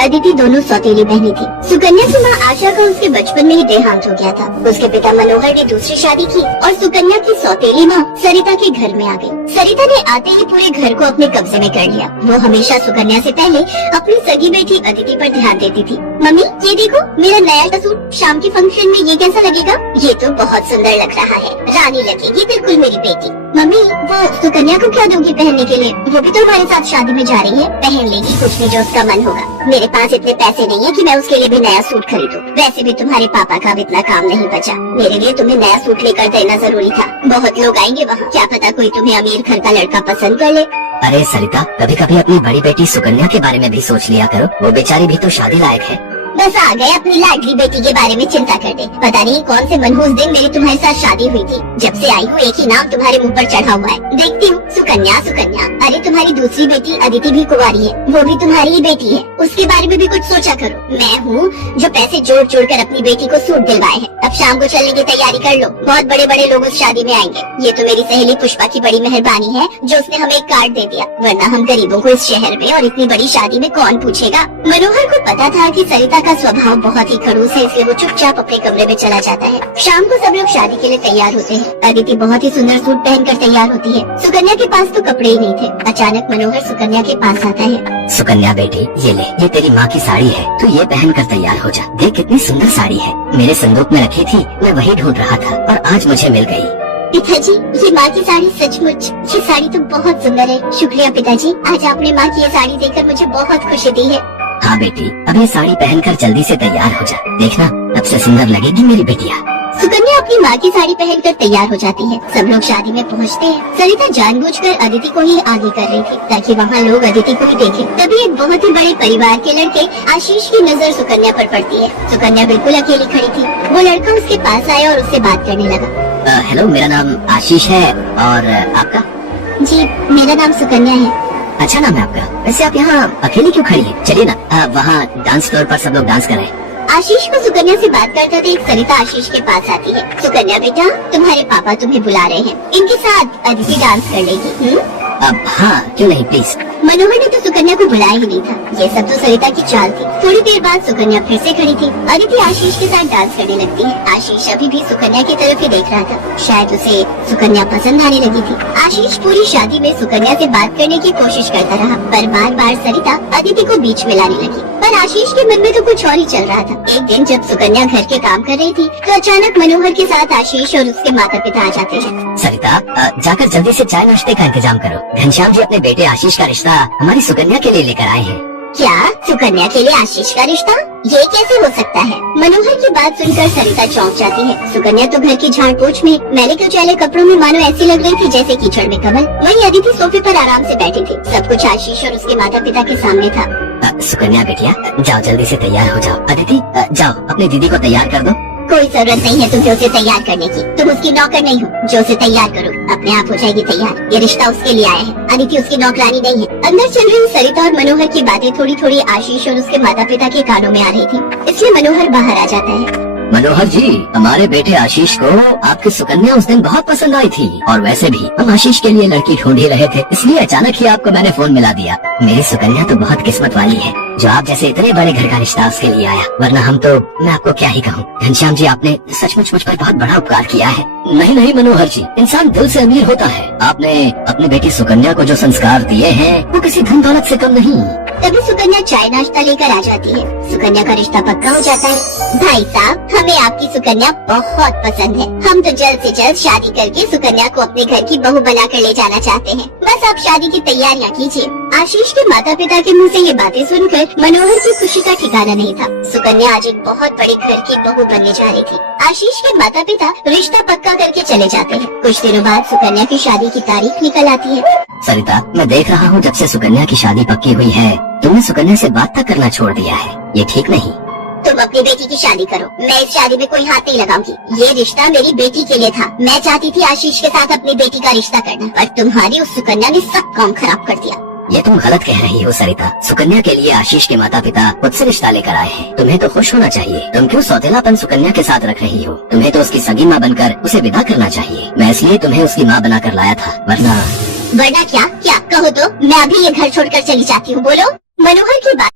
अदिति दोनों सौतेली बहनें थी। सुकन्या की माँ आशा का उसके बचपन में ही देहांत हो गया था। उसके पिता मनोहर ने दूसरी शादी की और सुकन्या की सौतेली माँ सरिता के घर में आ गई। सरिता ने आते ही पूरे घर को अपने कब्जे में कर लिया। वो हमेशा सुकन्या से पहले अपनी सगी बेटी अदिति पर ध्यान देती थी। मम्मी ये देखो मेरा नया सूट, शाम के फंक्शन में ये कैसा लगेगा? ये तो बहुत सुंदर लग रहा है, रानी लगेगी बिल्कुल मेरी बेटी। मम्मी वो सुकन्या को क्या दोगी पहनने के लिए? वो भी तो हमारे साथ शादी में जा रही है, पहन लेगी कुछ भी जो उसका मन होगा। मेरे पास इतने पैसे नहीं है कि मैं उसके लिए भी नया सूट खरीदूं। वैसे भी तुम्हारे पापा का अब इतना काम नहीं बचा। मेरे लिए तुम्हें नया सूट लेकर देना जरूरी था। बहुत लोग आएंगे वहाँ, क्या पता कोई तुम्हें अमीर घर का लड़का पसंद कर ले। अरे सरिता, कभी कभी अपनी बड़ी बेटी सुकन्या के बारे में भी सोच लिया करो। वो बेचारी भी तो शादी लायक है। बस आ गए अपनी लाडली बेटी के बारे में चिंता करते। पता नहीं कौन से मनहूस दिन मेरी तुम्हारे साथ शादी हुई थी। जब से आई हूँ एक ही नाम तुम्हारे मुंह पर चढ़ा हुआ है। देखती हूँ सुकन्या सुकन्या। अरे तुम्हारी दूसरी बेटी अदिति भी कुंवारी है, वो भी तुम्हारी ही बेटी है। उसके बारे में भी कुछ सोचा करो। मैं हूँ जो पैसे जोड़ जोड़ कर अपनी बेटी को सूट दिलवाए हैं। अब शाम को चलने की तैयारी कर लो, बहुत बड़े बड़े लोग उस शादी में आएंगे। ये तो मेरी सहेली पुष्पा की बड़ी मेहरबानी है जो उसने हमें एक कार्ड दे दिया, वरना हम गरीबों को इस शहर में और इतनी बड़ी शादी में कौन पूछेगा। मनोहर को पता था कि सरिता का स्वभाव बहुत ही खड़ूस है, इसलिए वो चुपचाप अपने कमरे में चला जाता है। शाम को सब लोग शादी के लिए तैयार होते हैं। अदिति बहुत ही सुंदर सूट पहनकर तैयार होती है। सुकन्या के पास तो कपड़े ही नहीं थे। अचानक मनोहर सुकन्या के पास आता है। सुकन्या बेटी ये ले, ये तेरी माँ की साड़ी है, तू ये पहन कर तैयार हो जा। देख कितनी सुंदर साड़ी है, मेरे संदूक में रखी थी, मैं वही ढूंढ रहा था और आज मुझे मिल गई। पिताजी ये माँ की साड़ी सचमुच, ये साड़ी तो बहुत सुंदर है। शुक्रिया पिताजी, आज आपने माँ की ये साड़ी देखकर मुझे बहुत खुशी दी है। हाँ बेटी, अब ये साड़ी पहनकर जल्दी से तैयार हो जा। देखना अब से सुंदर लगेगी मेरी बेटिया। सुकन्या अपनी माँ की साड़ी पहनकर तैयार हो जाती है। सब लोग शादी में पहुँचते हैं। सरिता जानबूझकर अदिति को ही आगे कर रही थी ताकि वहाँ लोग अदिति को ही देखें। तभी एक बहुत ही बड़े परिवार के लड़के आशीष की नजर सुकन्या पर पड़ती है। सुकन्या बिल्कुल अकेली खड़ी थी। वो लड़का उसके पास आया और उससे बात करने लगा। हेलो, मेरा नाम आशीष है और आपका? जी मेरा नाम सुकन्या है। अच्छा नाम है आपका। वैसे आप यहाँ अकेली क्यों खड़ी है? चलिए ना, वहाँ डांस फ्लोर पर सब लोग डांस कर रहे हैं। आशीष को सुकन्या से बात करते थे। सरिता आशीष के पास आती है। सुकन्या बेटा, तुम्हारे पापा तुम्हें बुला रहे हैं, इनके साथ अदिति डांस कर लेगी। अब हाँ, क्यों नहीं, प्लीज। मनोहर ने तो सुकन्या को बुलाया ही नहीं था। ये सब तो सरिता की चाल थी। थोड़ी देर बाद सुकन्या फिर से खड़ी थी। अदिति आशीष के साथ डांस करने लगती है। आशीष अभी भी सुकन्या की तरफ ही देख रहा था। शायद उसे सुकन्या पसंद आने लगी थी। आशीष पूरी शादी में सुकन्या से बात करने की कोशिश करता रहा, पर बार बार सरिता अदिति को बीच में लाने लगी। पर आशीष के मन में तो कुछ और ही चल रहा था। एक दिन जब सुकन्या घर के काम कर रही थी तो अचानक मनोहर के साथ आशीष और उसके माता पिता आ जाते हैं। सरिता, जाकर जल्दी से चाय नाश्ते का इंतजाम करो। घनश्याम जी अपने बेटे आशीष का रिश्ता हमारी सुकन्या के लिए लेकर आए हैं। क्या सुकन्या के लिए आशीष का रिश्ता? ये कैसे हो सकता है? मनोहर की बात सुनकर सरिता चौंक जाती है। सुकन्या तो घर की झाड़ पोछ में मैले कुचैले कपड़ों में मानो ऐसी लग रही थी जैसे कीचड़ में कमल। वहीं अदिति सोफे पर आराम से बैठी थी। सब कुछ आशीष और उसके माता पिता के सामने था। सुकन्या बेटिया, जाओ जल्दी से तैयार हो जाओ। अदिति जाओ अपनी दीदी को तैयार कर दो। कोई जरूरत नहीं है तुम्हें उसे तैयार करने की। तुम उसकी नौकर नहीं हो जो उसे तैयार करो, अपने आप हो जाएगी तैयार। ये रिश्ता उसके लिए आया है, अदिति उसकी नौकरानी नहीं है। अंदर चल रही सरिता और मनोहर की बातें थोड़ी थोड़ी आशीष और उसके माता पिता के कानों में आ रही थी, इसलिए मनोहर बाहर आ जाता है। मनोहर जी, हमारे बेटे आशीष को आपकी सुकन्या उस दिन बहुत पसंद आई थी और वैसे भी हम आशीष के लिए लड़की ढूंढ ही रहे थे, इसलिए अचानक ही आपको मैंने फोन मिला दिया। मेरी सुकन्या तो बहुत किस्मत वाली है जो आप जैसे इतने बड़े घर का रिश्ता उसके लिए आया, वरना हम तो, मैं आपको क्या ही कहूँ। घनश्याम जी, आपने सचमुच मुझ पर बहुत बड़ा उपकार किया है। नहीं नहीं मनोहर जी, इंसान दिल से अमीर होता है। आपने अपनी बेटी सुकन्या को जो संस्कार दिए हैं वो किसी धन दौलत से कम नहीं। तभी सुकन्या चाय नाश्ता लेकर आ जाती है। सुकन्या का रिश्ता पक्का हो जाता है। भाई साहब, हमें आपकी सुकन्या बहुत पसंद है। हम तो जल्द से जल्द शादी करके सुकन्या को अपने घर की बहू बनाकर ले जाना चाहते हैं। बस आप शादी की तैयारियां कीजिए। आशीष के माता पिता के मुंह से ये बातें सुनकर मनोहर की खुशी का ठिकाना नहीं था। सुकन्या आज एक बहुत बड़े घर की बहू बनने जा रही थी। आशीष के माता पिता रिश्ता पक्का करके चले जाते हैं। कुछ दिनों बाद सुकन्या की शादी की तारीख निकल आती है। सरिता, मैं देख रहा हूँ जब से सुकन्या की शादी पक्की हुई है तुमने सुकन्या से बात तक करना छोड़ दिया है। ये ठीक नहीं। तुम अपनी बेटी की शादी करो, मैं इस शादी में कोई हाथ नहीं लगाऊंगी। ये रिश्ता मेरी बेटी के लिए था। मैं चाहती थी आशीष के साथ अपनी बेटी का रिश्ता करना, पर तुम्हारी उस सुकन्या ने सब काम खराब कर दिया। ये तुम गलत कह रही हो सरिता। सुकन्या के लिए आशीष के माता पिता खुद से रिश्ता लेकर आए हैं। तुम्हें तो खुश होना चाहिए। तुम क्यों सौतेलापन सुकन्या के साथ रख रही हो? तुम्हें तो उसकी सगी माँ बनकर उसे विदा करना चाहिए। मैं इसलिए तुम्हें उसकी माँ बनाकर लाया था, वरना क्या? क्या कहो तो मैं अभी ये घर छोड़कर चली जाती हूँ। बोलो। मनोहर की बात